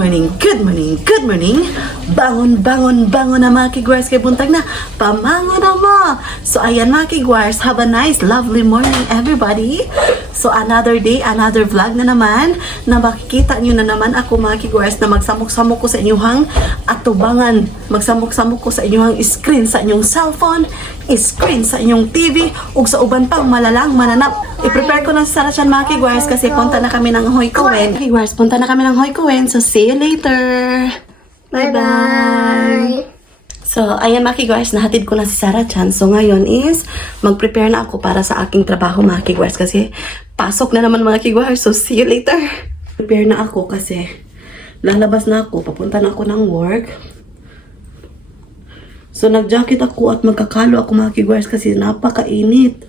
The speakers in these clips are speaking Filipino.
morning, good morning, good morning. Bangon, bangon, bangon na mga kigwars kay buntag na. Pamangon na mo. So ayan mga kigwars, have a nice, lovely morning everybody. So another day, another vlog na naman na makikita nyo na naman ako mga kigwars na magsamok-samok ko sa inyong atubangan. Magsamok-samok ko sa inyong screen, sa inyong cellphone, screen sa inyong TV, ug sa uban pang malalang mananap. I-prepare ko ng sarasyan mga kigwars kasi punta na kami ng Hoykowen. Kigwars, punta na kami ng Hoykowen. So see you later. Bye-bye! So, ayan mga kigwars, nahatid ko na si Sarah Chan. So, ngayon is, mag-prepare na ako para sa aking trabaho mga kigwars kasi pasok na naman mga kigwars. So, see you later! Prepare na ako kasi lalabas na ako, papunta na ako ng work. So, nag-jacket ako at magkakalo ako mga kigwars kasi napakainit.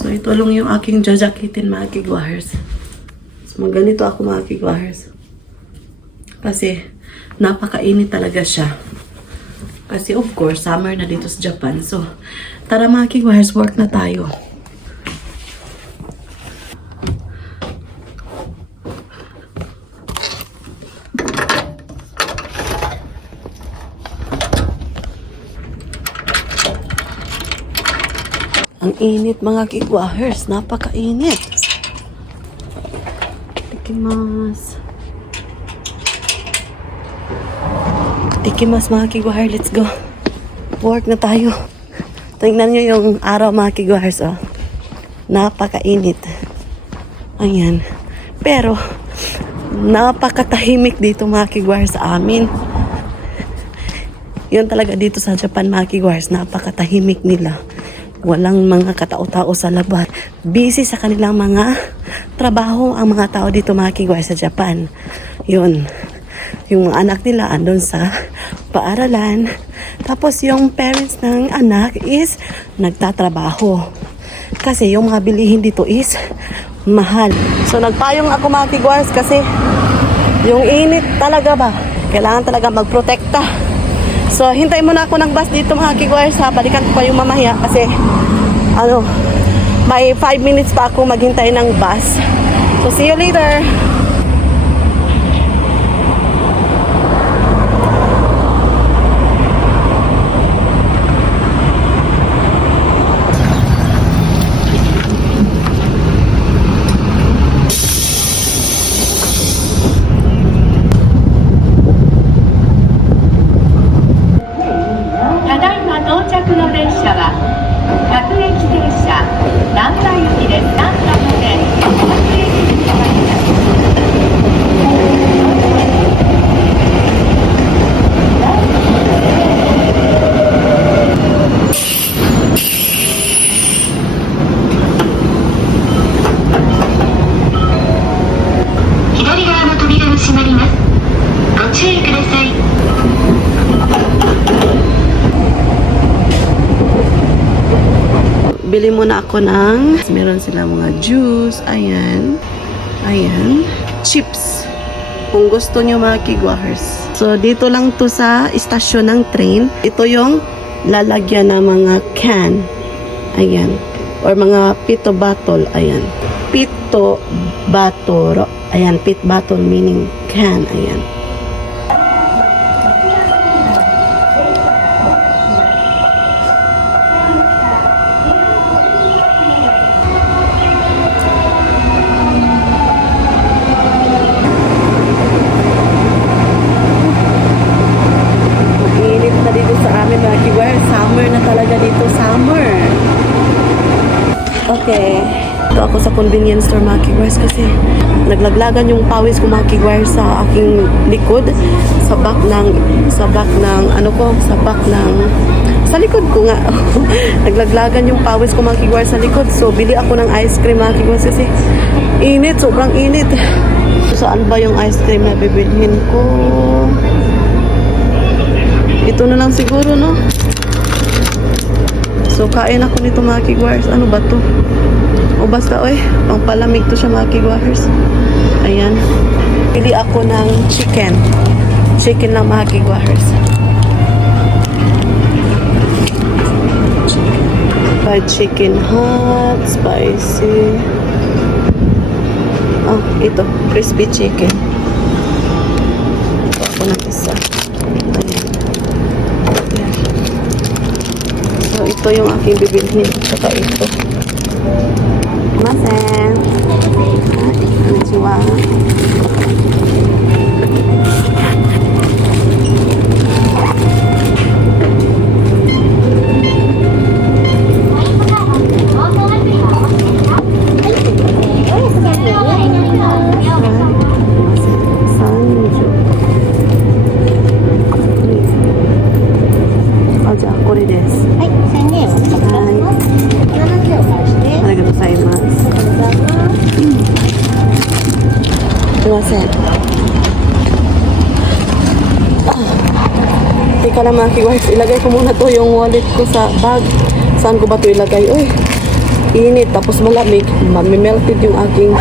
So, ito lang yung aking jajakitin mga kigwars. So, ganito ako mga kigwars. Kasi, napakainit talaga siya. Kasi, of course, summer na dito sa Japan. So, tara mga kigwars, work na tayo. Ang init mga kigwars, napakainit. Tikimas. Tikimas mga kigwars, let's go. Work na tayo. Tingnan nyo yung araw mga kigwars, oh. Napakainit. Ayan. Pero, napakatahimik dito mga kigwars sa amin. Yun talaga dito sa Japan mga kigwars, napakatahimik nila. Walang mga katao-tao sa labas. Busy sa kanilang mga trabaho ang mga tao dito mga kigwars sa Japan. Yun. Yung mga anak nila andun sa paaralan. Tapos yung parents ng anak is nagtatrabaho. Kasi yung mga bilihin dito is mahal. So nagpayong ako mga kigwars kasi yung init talaga ba? Kailangan talaga magprotekta. So hintay muna ako ng bus dito mga kigwars ha. Balikan ko pa yung mamaya kasi may 5 minutes pa ako maghintay ng bus. So see you later. Bili muna ako ng, meron sila mga juice, ayan, chips, kung gusto nyo mga kigwars. So, dito lang to sa istasyon ng train. Ito yung lalagyan ng mga can, ayan, or mga pito bottle, ayan. Pito bottle, ayan, pit bottle meaning can, ayan. Okay. Ito ako sa convenience store mga kigwars kasi naglaglagan yung pawis ko mga kigwars sa aking likod, sa back ng sa likod ko nga. Naglaglagan yung pawis ko mga kigwars sa likod. So bili ako ng ice cream mga kigwars kasi init, sobrang init. So, saan ba yung ice cream na bibilhin ko? Ito na lang siguro, no? So, kain ako nito mga kigwars. Ano ba to? O basta, oy, pangpalamig to siya mga kigwars. Ayan. Pili ako ng chicken. Chicken lang mga kigwars. Fried chicken hot, spicy. Oh, ito. Crispy chicken. Ito ako ng isa. Ayan. Ayan. So, ito yung aking bibilhin. Saka ito. Masen. Konnichiwa. Sanju. Ah, じゃあこれです。はい、1000円お願いします。7秒返して。ありがとうございます。すいません。Teka lang mga kiwars, ilagay ko muna to yung wallet ko sa bag. Saan ko ba to ilagay? Uy, init tapos malamig. Mamimelted yung aking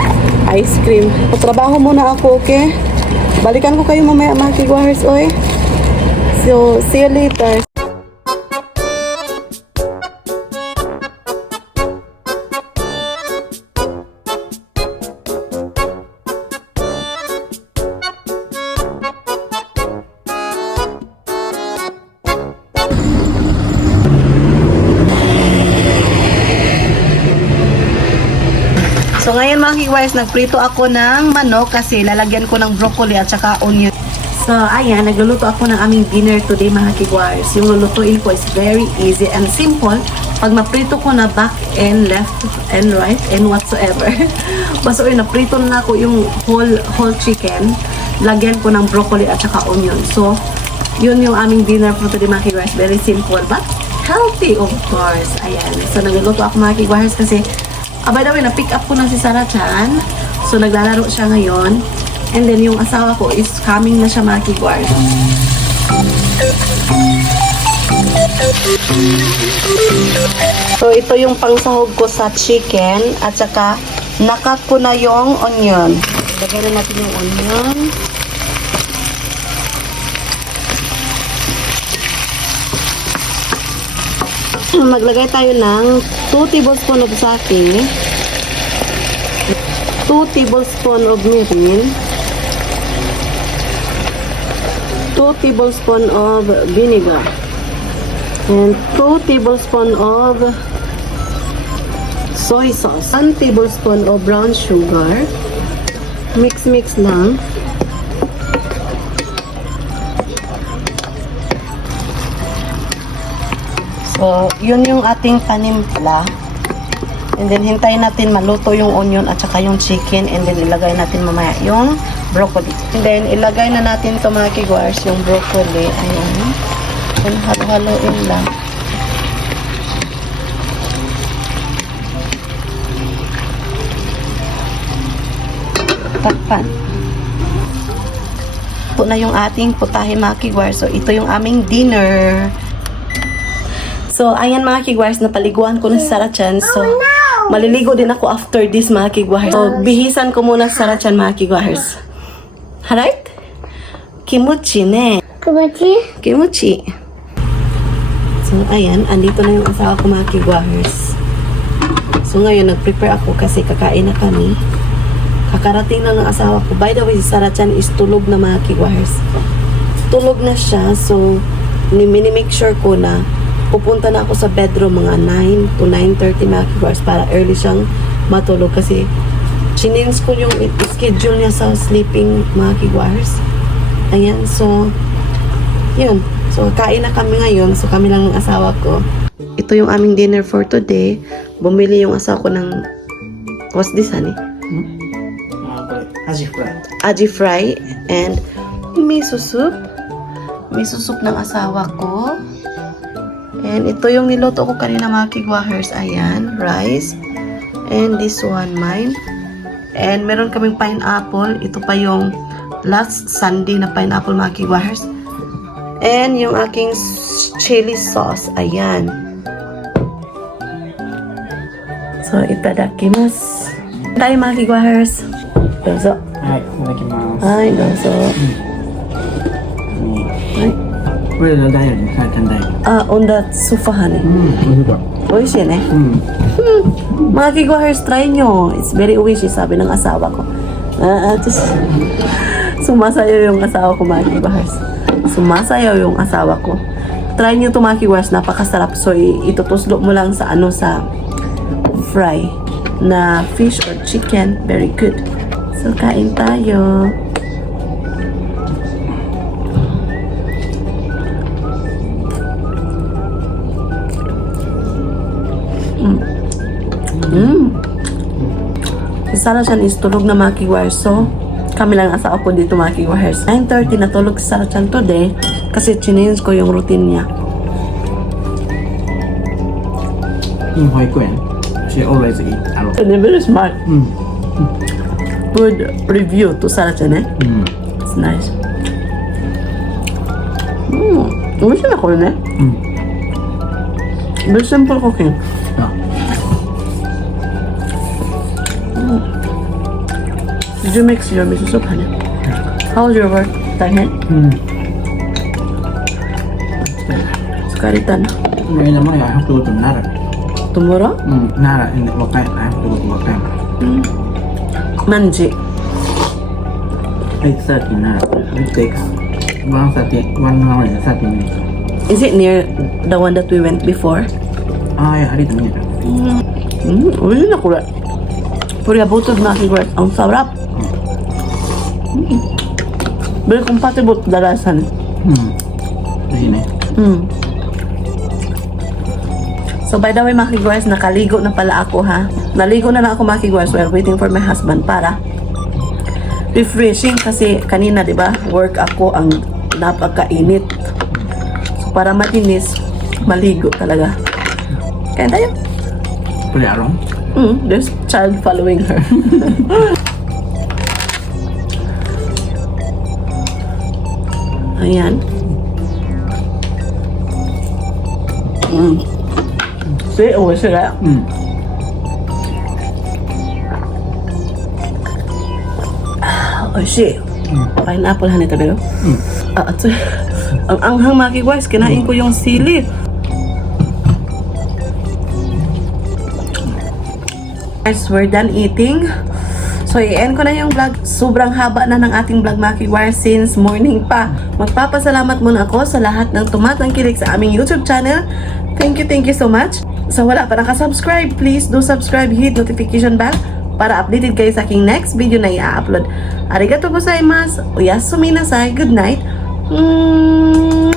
ice cream. Trabaho muna ako, okay? Balikan ko kayo mamaya mga kiwars, oy. So, see you later. So ngayon mga kiwars, nagprito ako ng manok kasi lalagyan ko ng broccoli at saka onion. So ayan, nagluluto ako ng aming dinner today mga kiwars. Yung lulutuin ko is very easy and simple. Pag naprito ko na back and left and right and whatsoever. Basta yun, naprito na ako yung whole chicken. Lagyan ko ng broccoli at saka onion. So yun yung aming dinner for today mga kiwars. Very simple but healthy of course. Ayan, so nagluluto ako mga kiwars kasi by the way, na-pick up ko na si Sarah Chan. So, naglalaro siya ngayon. And then, yung asawa ko is coming na siya mga kiwars. So, ito yung pangsahog ko sa chicken. At saka, nakat ko na yung onion. Lagay na natin yung onion. Maglagay tayo ng 2 tablespoon of sake, 2 tablespoon of mirin, 2 tablespoon of vinegar, and 2 tablespoon of soy sauce, 1 tablespoon of brown sugar. Mix lang. So, yun yung ating panimpla. And then, hintayin natin maluto yung onion at saka yung chicken. And then, ilagay natin mamaya yung broccoli. And then, ilagay na natin to mga kigwars, yung broccoli. Ayan. And halo-haloin lang. Takpan. Ito na yung ating putahe mga kigwars. So, ito yung aming dinner. So, ayan mga kigwars, napaliguan ko na si Sarah Chan. So, maliligo din ako after this mga kigwars. So, bihisan ko muna si Sarah Chan mga kigwars. Alright? Kimuchi ne. Kimuchi. So, ayan, andito na yung asawa ko mga kigwars. So, ngayon, nag-prepare ako kasi kakain na kami. Kakarating lang ng asawa ko. By the way, si Sarah Chan is tulog na mga kigwars. Tulog na siya. So, mini-make sure ko na pupunta na ako sa bedroom mga 9 to 9:30 mga kigwars para early siyang matulog kasi chinins ko yung schedule niya sa sleeping mga kigwars. Ayan, so yun. So, kain na kami ngayon. So, kami lang ng asawa ko. Ito yung aming dinner for today. Bumili yung asawa ko ng what's this, honey? Aji fry. Aji fry and miso soup. Miso soup ng asawa ko. And ito yung niluto ko kanina mga kigwahers. Ayan, rice. And this one, mine. And meron kaming pineapple. Ito pa yung last Sunday na pineapple mga kigwahers. And yung aking chili sauce. Ayan. So, itadakimasu. Tayo mga kigwahers. Dozo. Hai, itadakimasu. Ay, dozo. Ay. これの台より簡単だよ。On that sofa, honey. 美味しいね。Mga kigwahers, try nyo. It's very oishi, sabi ng asawa ko. Just, sumasayaw yung asawa ko, mga kibahars. Sumasayaw yung asawa ko. Try nyo ito, mga kibahars. Napakasarap. So, itutuslo mo lang sa sa fry na fish or chicken. Very good. So, kain tayo. Si Sarah Chan is tulog na, mga kibahars. So, kami lang asawa ko dito, mga kibahars. 9:30 natulog si Sarah Chan today kasi change ko yung routine niya. Hoi Gwen, she always eat a lot. And they're very smart. Good review to Sarah Chan, eh? It's nice. Wish na ko rin, eh? Very simple cooking. Ja. Did you mix your miso soup, honey? How's your work? Tahin? Sekalitan. Ngày nào I have to go to Nara. Tomorrow? Nara in Wakayama. I have to go to Wakayama. Manji. 8:30 Nara. It takes 1 hour and 30 minutes. Is it near the one that we went before? Ah, yeah, I didn't get it. Uli na kulat. Puri abutod na kigulat. Ang sarap. Very compatible to dalasan. Di sini. So by the way, mga kigulas, nakaligo na pala ako, ha. Naligo na lang ako, mga kigulas, while waiting for my husband para refreshing kasi kanina, di ba, work ako, ang napakainit. So para matinis, maligo talaga. Kaya tayo. Pwede arong. There's child following her. Ayan. See, oh, sila. Oh, shit. Pineapple, honey, tabi, no? Ang anghang, mga kiguys, kinain ko yung sili. Guys, we're done eating. So, i-end ko na yung vlog. Sobrang haba na ng ating vlog, mga kiguys, since morning pa. Magpapasalamat muna ako sa lahat ng tumatangkilik sa aming YouTube channel. Thank you so much. Sa wala pa nakasubscribe, please do subscribe, hit notification bell para updated kayo sa aking next video na i-upload. Arigatou gozaimasu. Oyasumi nasai. Good night. Mwah!